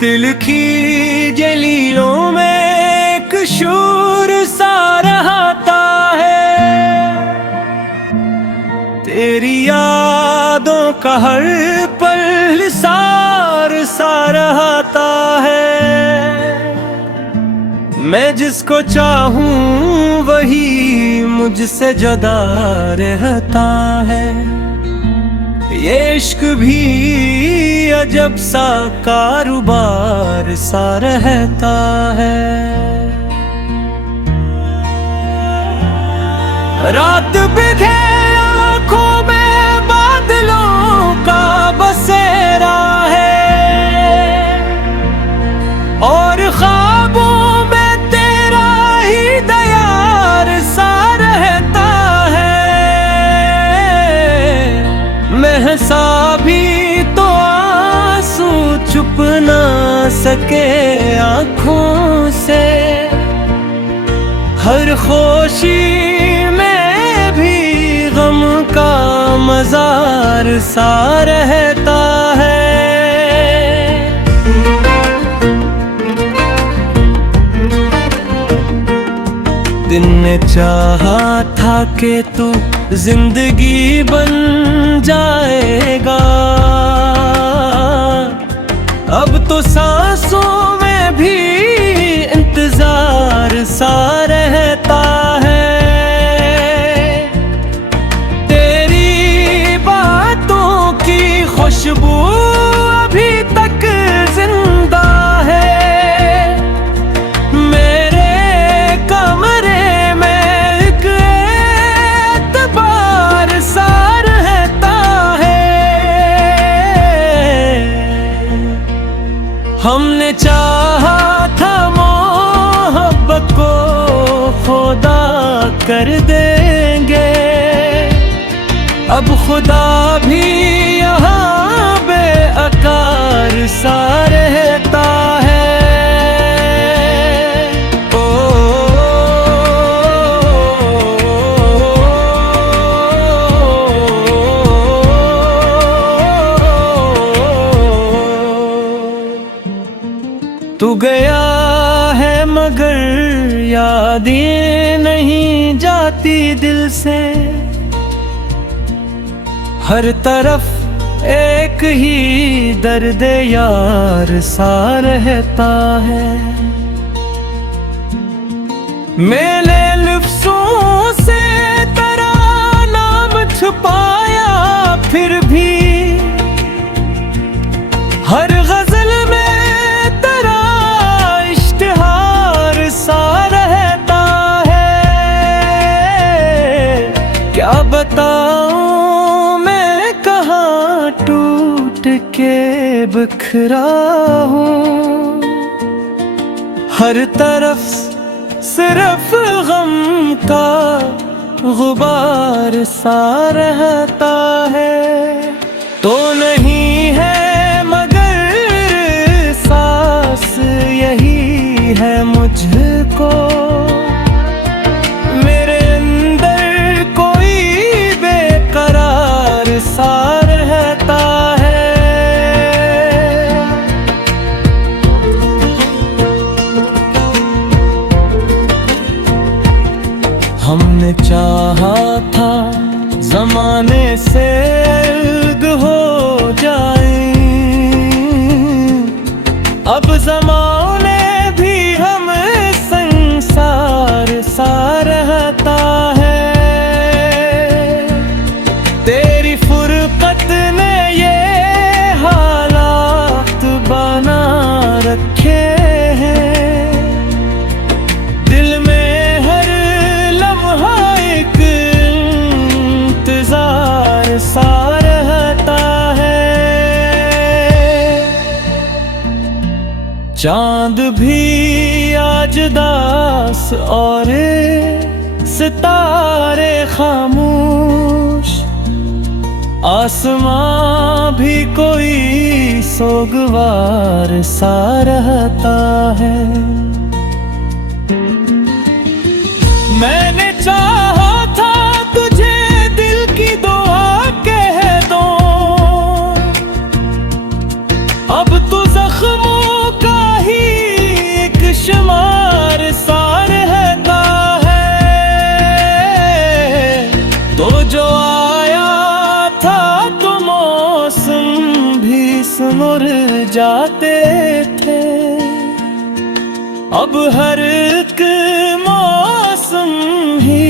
दिल की जलीलों में एक शूर सा रहता है, तेरी यादों का हर पल सार सा रहता है। मैं जिसको चाहूं वही मुझसे जुदा रहता है। ये इश्क भी अजब सा कारोबार सा रहता है। रात बिधे आँखों में बादलों का बसेरा है, और ख्वाबों में तेरा ही दयार सा रहता है। महसा भी तो आंसू छुप ना सके आँखों से, हर खुशी में भी गम का मजार सा रहता है। दिन ने चाहा था कि तू जिंदगी बन जाएगा, अब तो सांसों में भी इंतजार सा रहता है। तेरी बातों की खुशबू अभी तक जिंदा है, मेरे कमरे में एक एतबार सा रहता है। हमने चाहा था मोहब्बत को खुदा कर देंगे, अब खुदा भी यहाँ बेअकार सा रहता है। ओ, तू गया है मगर यादें नहीं जाती दिल से, हर तरफ एक ही दर्द यार सा रहता है। मेरे लफ्ज़ों से तेरा नाम छुपाया, फिर भी हर गजल में तेरा इश्तिहार सा रहता है। क्या बताऊं मैं कहाँ टूट के बिखरा हूँ, हर तरफ सिर्फ गम का गुबार सा रहता है। तो नहीं है मगर सांस यही है मुझको, मेरे अंदर कोई बेकरार सा रहता है। हमने चाहा था जमाने से अलग हो जाए, अब जमाने भी हम संसार सा रहता है। तेरी फुरकत ने ये हालात बना रखे हैं, दिल में हर लम्हा एक इंतजार सा रहता है। चांद भी आज दास और सितारे खामोश, आसमां भी कोई सोगवार सा रहता है। मैंने चाहा था तुझे दिल की दुआ कह दूं, अब तो जख्मों मुरझाते थे। अब हर एक मौसम ही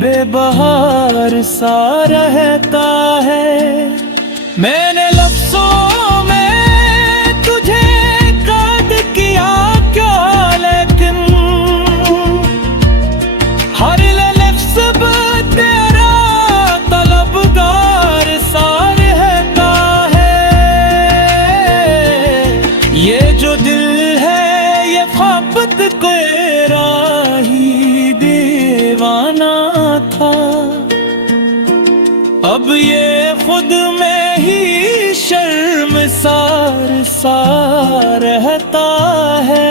बेबहार सा रहता है। मैंने लफ्ज़ों में तुझे कैद किया क्या, लेकिन हर लफ्ज़ तेरा तलबगार सा रहता है। ये जो दिल है ये ख्वाबत तेरा ही दीवाना था। अब ये खुद में ही शर्मसार सा रहता है।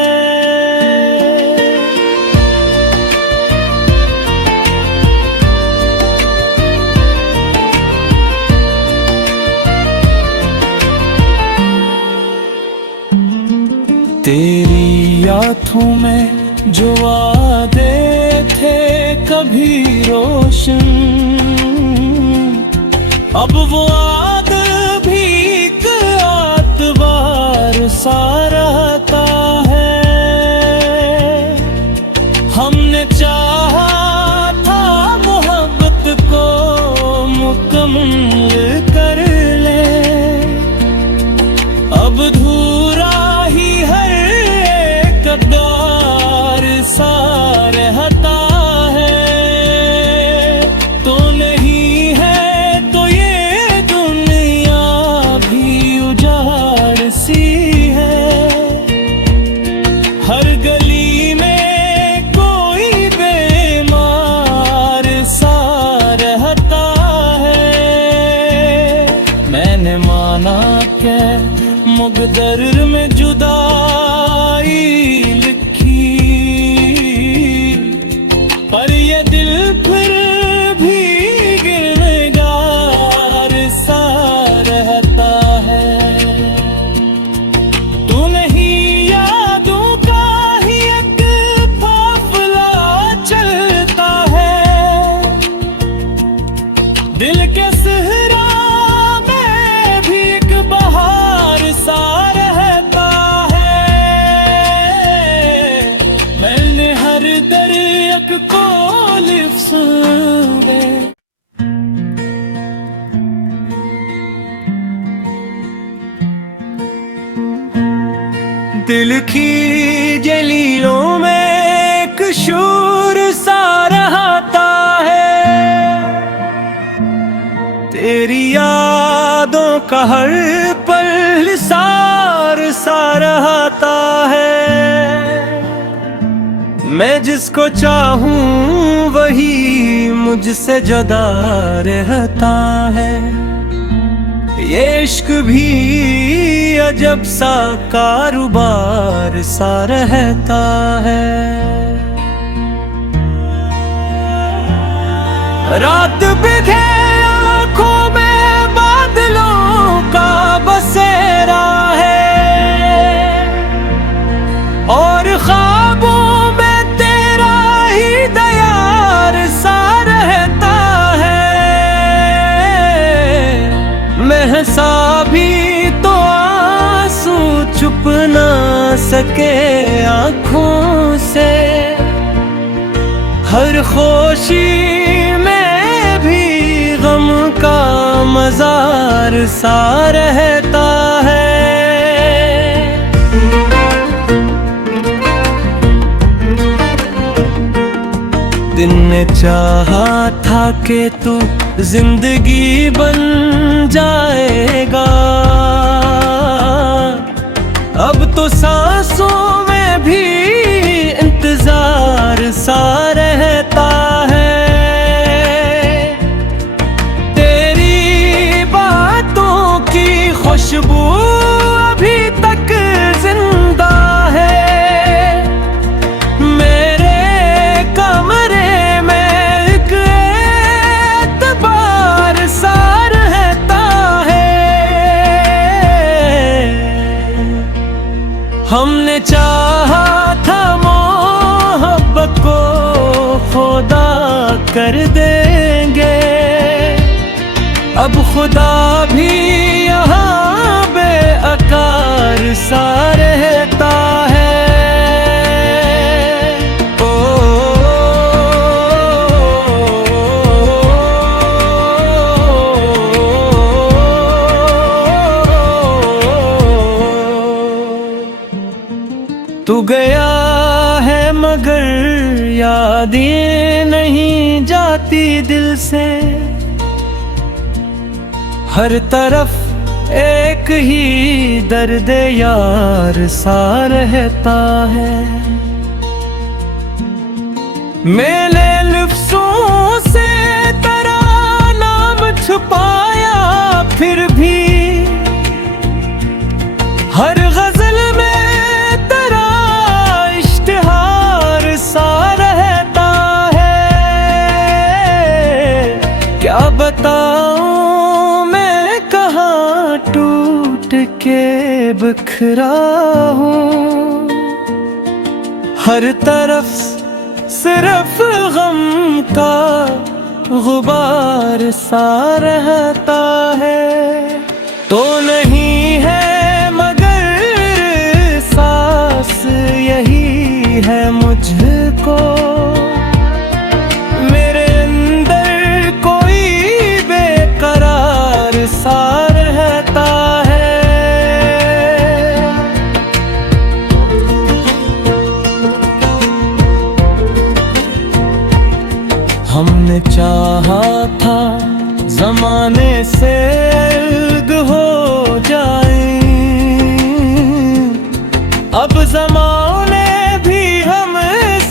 तेरी यादों में जो वादे थे कभी रोशन, अब वो आग भी एक आतवार सा रहता है। हमने चाहा था मोहब्बत को मुकम्मल कर ले, अब धूरा ही हर एक कदार सा रहता है। तो नहीं है तो ये दुनिया भी उजाड़ सी है। हर गली में कोई बीमार सा रहता है। मैंने माना के मुक़द्दर में जुदाई लिखी, पर ये दिल फिर भी गिरफ्तार सा रहता है। तू नहीं यादों का ही एक काफिला चलता है। दिल के सहरा में भी एक बहार सा रहता है। मैंने हर दरिया को लिफ्स में दिल की जलीलों में एक शूर सा रहता है। तेरी यादों का हर पल सार सा रहता है। मैं जिसको चाहूं वही मुझसे जुदा रहता है। ये इश्क भी अजब सा कारोबार सा रहता है। रात बिखे आँखों में बादलों का बसेरा है, और ख्वाबों में तेरा ही दयार सा रहता है। महसा भी तो आंसू छुप ना सके आँखों से। हर खुशी में भी गम का मजार सा रहता है। दिन ने चाहा था कि तू जिंदगी बन जाएगा, अब तो सांसों में भी इंतजार सा रहता है। तेरी बातों की खुशबू अभी तक जिंदा है। मेरे कमरे में एक एतबार सा रहता है। हमने चाहा था मोहब्बत को खुदा कर देंगे, अब खुदा भी यहाँ बेअक़ल सा रहता है। तू गया है मगर यादें नहीं जाती दिल से, हर तरफ एक ही दर्द यार सा रहता है। मैंने लफ्ज़ों से तेरा नाम छुपाया, फिर भी हर गजल में तेरा इश्तिहार सा रहता है। क्या बताऊं मैं कहाँ टूट के बिखरा हूँ, हर तरफ सिर्फ गम का गुबार सा रहता है। तो नहीं है मगर सांस यही है मुझको, मेरे अंदर कोई बेकरार सा रहता है। हमने चाहा था ज़माने से अलग हो जाए, अब ज़माने भी हम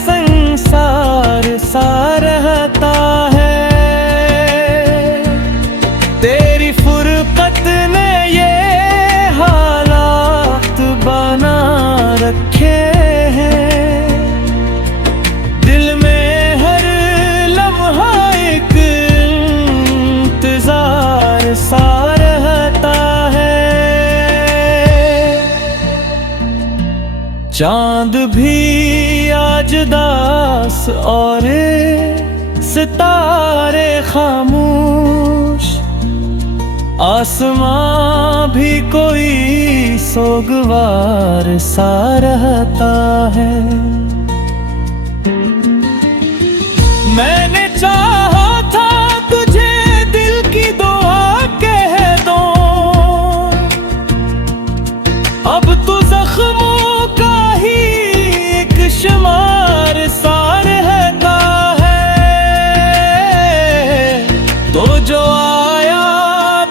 संसार सा रहता है। तेरी फुरकत ने ये हालात बना रखे हैं, दिल में सा रहता है। चांद भी आज दास और सितारे खामोश, आसमां भी कोई सोगवार सा रहता है। मैंने चाहा था तुझे दिल की दुआ कह दो, अब तो जख्मों का ही एक शुमार सा रहता है। तो जो आया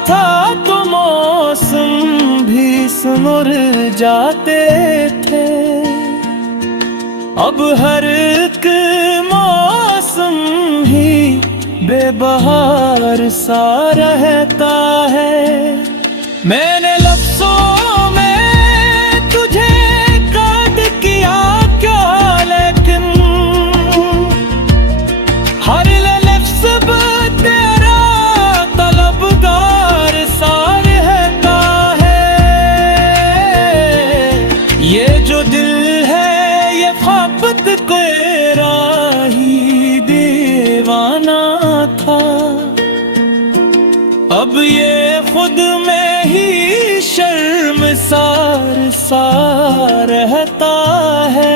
था तो मौसम भी मुरझाते थे, अब हर एक मौसम ही बेबहार सा रहता है। मैंने लफ्ज़ों में तुझे कैद किया क्या, लेकिन हर लफ्ज़ तेरा तलबगार सा रहता है। ये जो दिल है ये ख्वाबत तेरा ही दीवाना था, अब ये खुद में ही शर्मसार सा रहता है।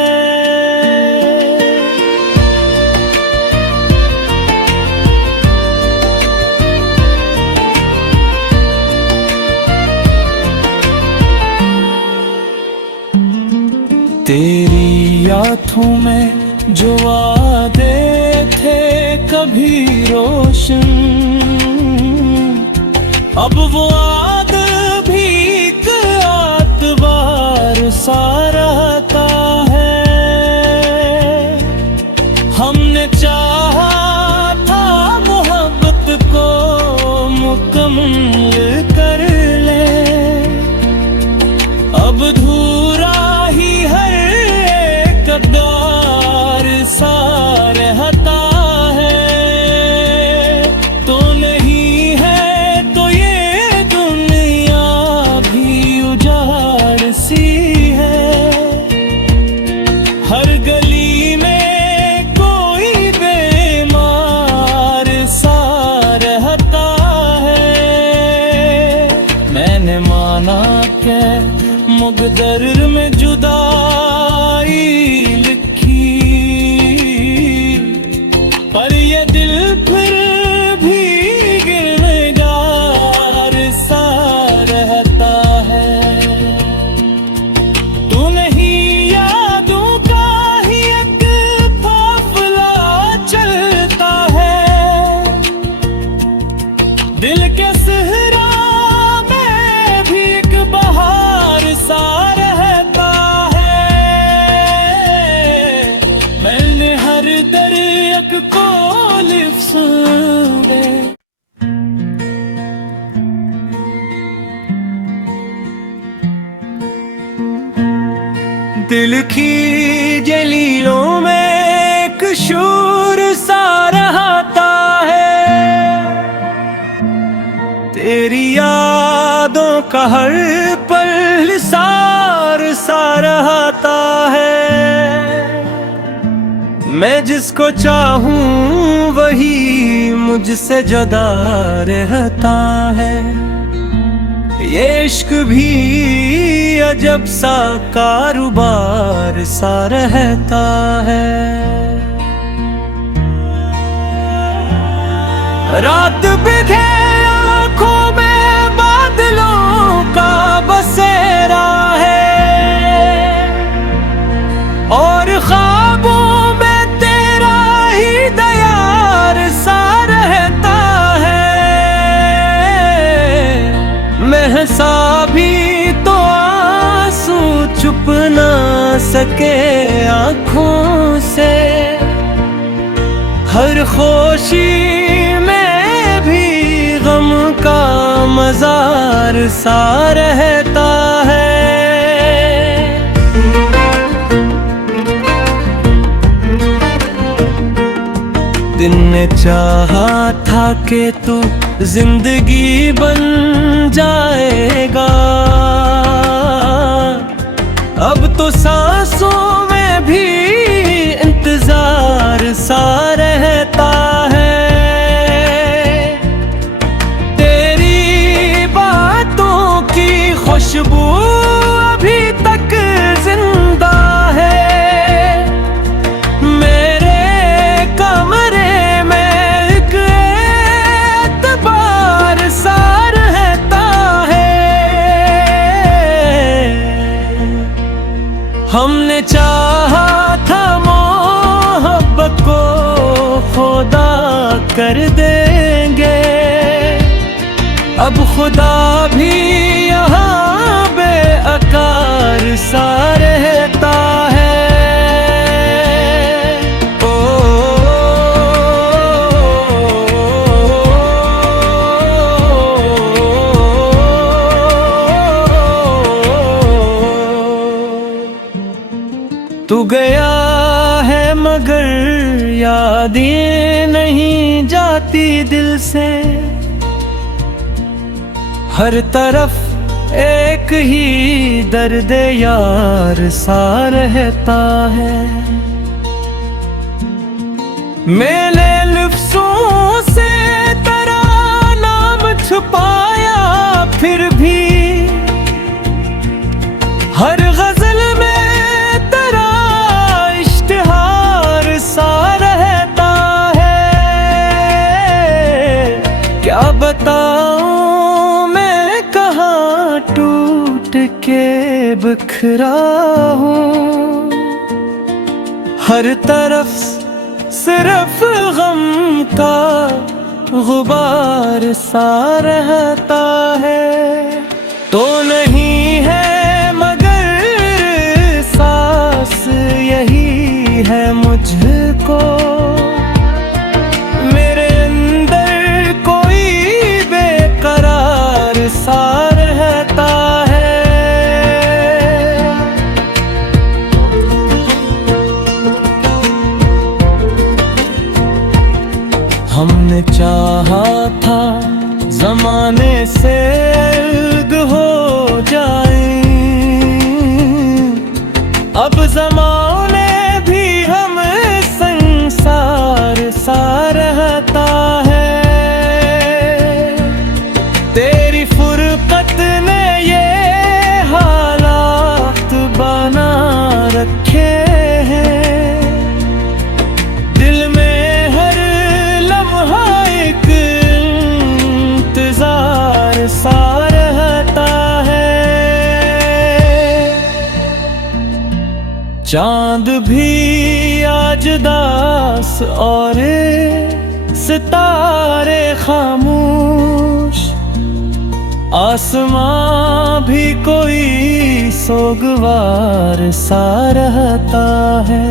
तेरी यादों में जो वादे थे कभी रोशन, अब वो आग भी आतवार सा रहता है। हमने चाहा था मोहब्बत को मुकम्मल कर ले, अब धूरा ही हर एक दौर सा रहता है। तो नहीं है तो ये दुनिया भी उजाड़ सी है, हर गली में कोई बेमार सा रहता है। मैंने माना के मुक़द्दर में जुदाई लिखी, पर ये दिल फिर भी गिरनेगार सा रहता है। तू नहीं यादों का ही एक काफिला चलता है, दिल के सहरा में भी एक बहार सा रहता है। मैंने हर दरिया को लिफ्ट में दिल की जलीलों में एक शूर सा रहता है, तेरी यादों का हर पल सार सा रहता है। मैं जिसको चाहूं वही मुझसे जुदा रहता है। ये इश्क भी अजब सा कारोबार सा रहता है। रात बिधे आँखों में बादलों का बसेरा है, और ख्वाबों में तेरा ही दयार सा रहता है। महसा भी तो आंसू छुप ना सके आँखों से, हर खुशी में भी गम का मजार सा रहता है। दिन ने चाहा था कि तू जिंदगी बन जाएगा, अब तो सांसों में भी इंतजार सा रहता है। तेरी बातों की खुशबू अभी तक जिंदा है, मेरे कमरे में एक एतबार सा रहता है। हमने चाहा था मोहब्बत को खुदा कर देंगे, अब खुदा भी यहाँ बेअकार सा रहता है। तू गया है मगर यादें नहीं जाती दिल से, हर तरफ एक ही दर्द यार सा रहता है। मेरे लफ्ज़ों से तेरा नाम छुपाया, फिर भी हर गजल में तेरा इश्तिहार सा रहता है। क्या बताऊं मैं कहाँ टूट के बिखरा हूँ, हर तरफ सिर्फ गम का गुबार सा रहता है। तो नहीं है मगर सांस यही है मुझको, मेरे अंदर कोई बेकरार सा रहता है। हमने चाहा था जमाने से अलग हो जाए, अब जमाने भी हम संसार सा रहता है। तेरी फुरकत ने ये हालात चांद भी आज दास और सितारे खामोश, आसमां भी कोई सोगवार सा रहता है।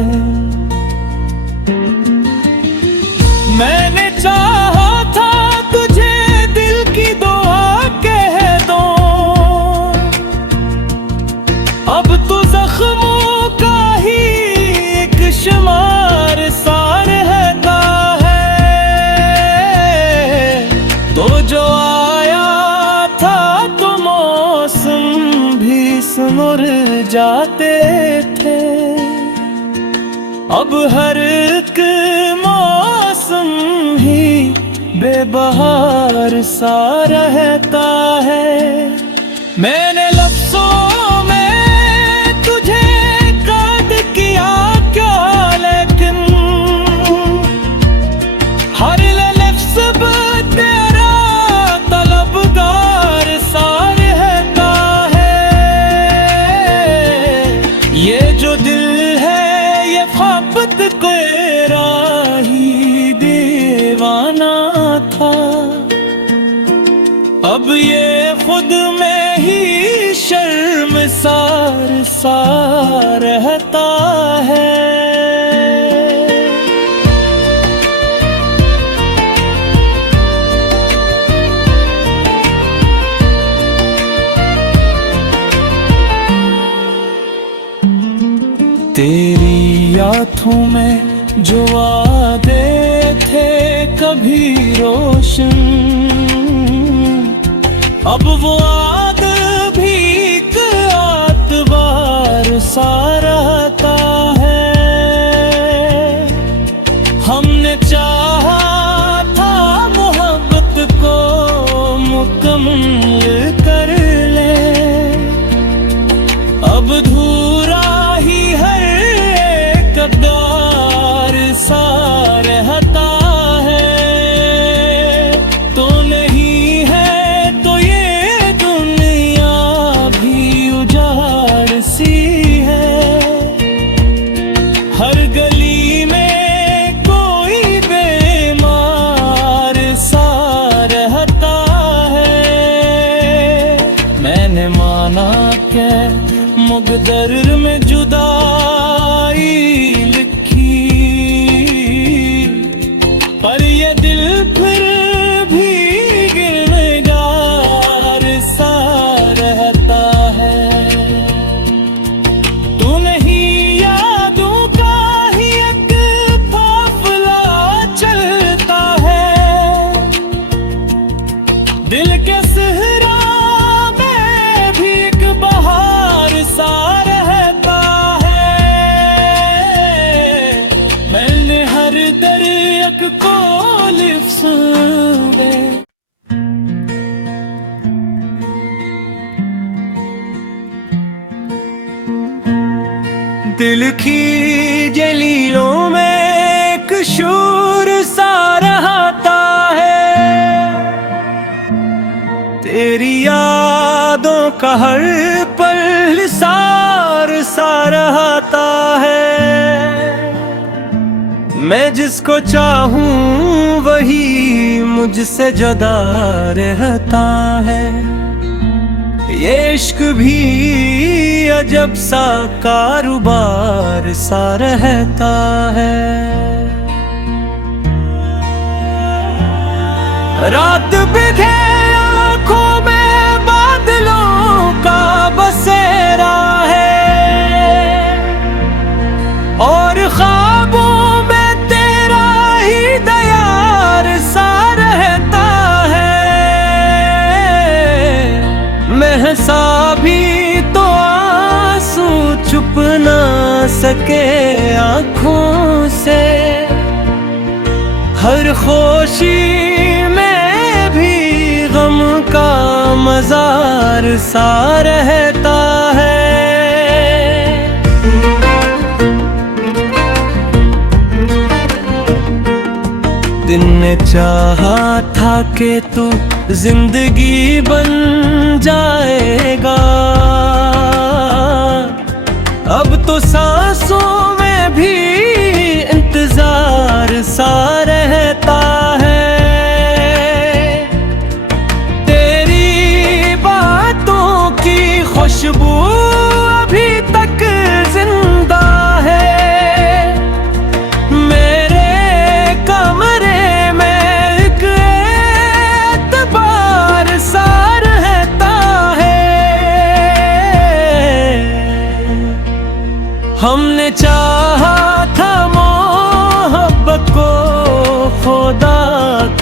मैंने चाहा था तुझे दिल की दुआ कह दूं, अब तो जख्मों का ही एक शुमार सा रहता है। तो जो आया था तो मौसम भी मुरझाते थे, अब हर एक मौसम ही बेबहार सा रहता है। मैंने लफ्ज़ों में तुझे काट किया क्या, लेकिन हर लफ्ज़ तेरा तलबगार सा रहता है। ये जो दिल है ये ख्वाबत तेरा ही दीवाना था, अब ये खुद में ही शर्मसार सा रहता है। तेरी यादों में जो वादे थे कभी रोशन, अब वो आग भी एक आतवार सा रहता है। हमने चाहा था मोहब्बत को मुकम्मल कर ले, अब धूरा ही हर कदार सा रहता है। तो नहीं है तो ये दुनिया भी उजाड़ सी है, हर गली में कोई बीमार सा रहता है। मैंने माना के मुक़द्दर में जुदाई लिखी, पर ये दिल फिर भी गिरफ्तार सा रहता है। तू नहीं यादों का ही एक काफिला चलता है, दिल के सहरा में भी एक बहार सा रहता है। मैंने हर दरिया को लिफ्स में दिल की जलीलों में एक शूर सा रहता है। तेरी यादों का हर पल सार सा रहता है। मैं जिसको चाहूं वही मुझसे जुदा रहता है। ये इश्क भी अजब सा कारोबार सा रहता है। रात बिखे आँखों में बादलों का बसेरा है, और ख्वाबों में तेरा ही दयार सा रहता है। महसा भी तो आंसू छुप ना सके आँखों से, हर खुशी में भी गम का मजार सा रहता है। दिन ने चाहा था कि तू जिंदगी बन जाएगा, अब तो सांसों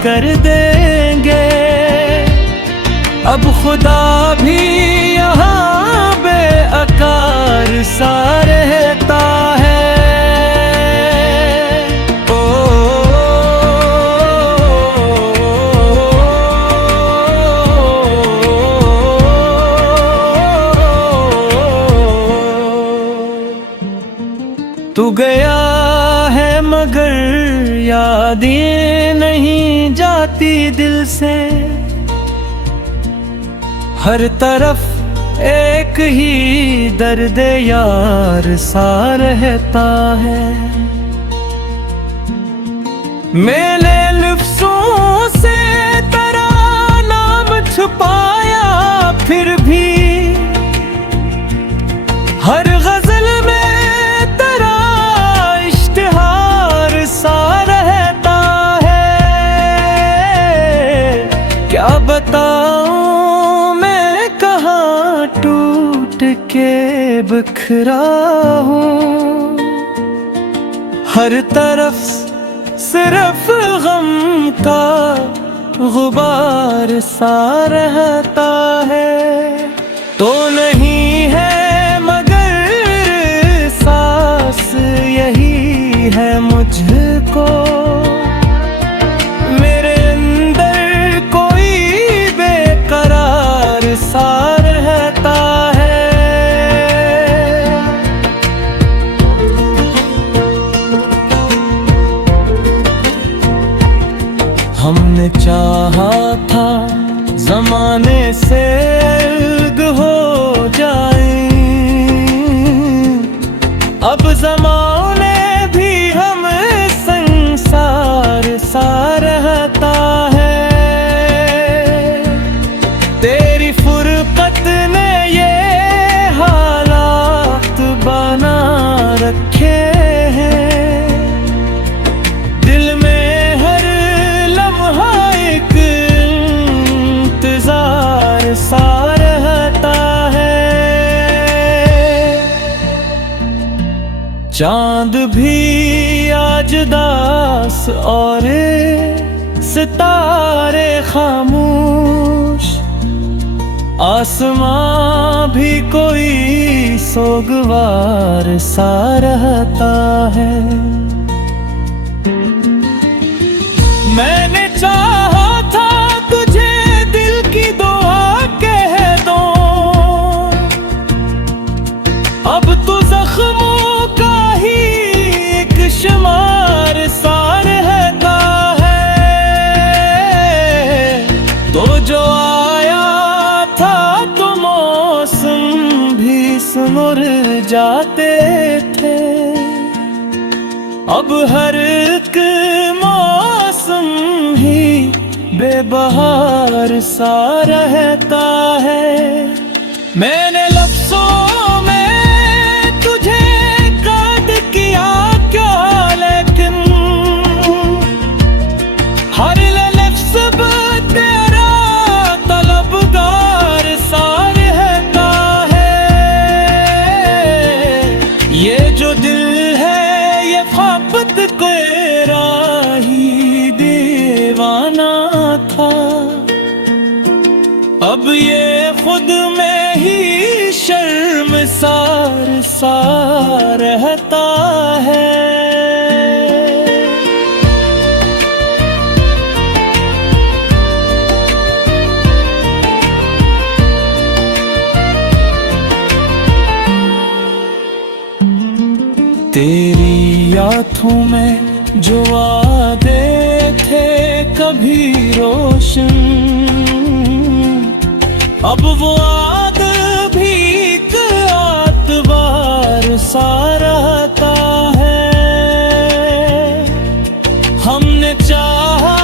कर देंगे। अब खुदा भी यहाँ बेअकार सा रहता है। तू गया है मगर यादें नहीं जाती दिल से। हर तरफ एक ही दर्द यार सा रहता है। मैंने लफ्ज़ों से तेरा नाम छुपाया, फिर भी हर गजल में तेरा इश्तिहार सा रहता है। क्या बताऊं मैं कहाँ टूट के बिखरा हूँ। हर तरफ सिर्फ गम का गुबार सा रहता है। तो नहीं है मगर सांस यही है मुझको। मेरे अंदर कोई बेकरार सा रहता है। हमने चाहा था ज़माने से अलग हो जाए, अब ज़माने भी हम संसार सा रहता है। तेरी फुरकत ने ये हालात बना रखे हैं। दिल में सा रहता है। चांद भी आज दास और सितारे खामोश, आसमां भी कोई सोगवार सा रहता है। मैंने चाहा था तुझे दिल की दुआ कह दो, अब तो जख्मों का ही एक शुमार सा रहता है। तो जो आया था तो मौसम भी मुरझाते थे, अब हर एक मौसम ही बेबहार सा रहता है। मैंने लफ्ज़ों में तुझे कैद किया क्या, लेकिन हर लफ्ज़ तेरा तलबगार सा रहता है। ये जो दिल है ये ख्वाबत तेरा ही दीवाना था, अब ये खुद में ही शर्मसार सा रहता है। तेरी आँखों में जो वादे थे कभी रोशन, अब वो आग भी एक आतवार सा रहता है। हमने चाहा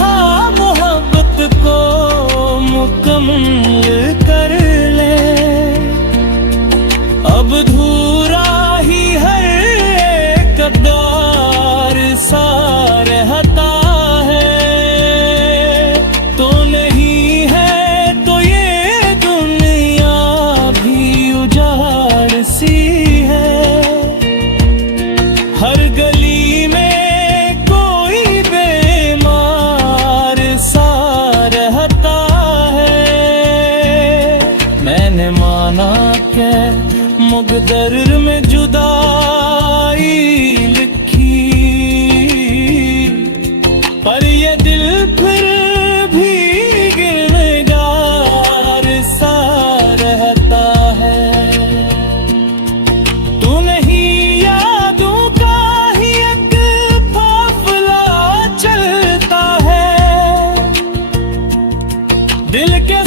था मोहब्बत को मुकम्मल कर ले, अब धूरा ही हर कदार सा रहता है। तो नहीं है तो ये बना के मुकद्दर में जुदाई लिखी, पर ये दिल फिर भी गिरनेगार सा रहता है। तू नहीं यादों का ही एक काफिला चलता है, दिल के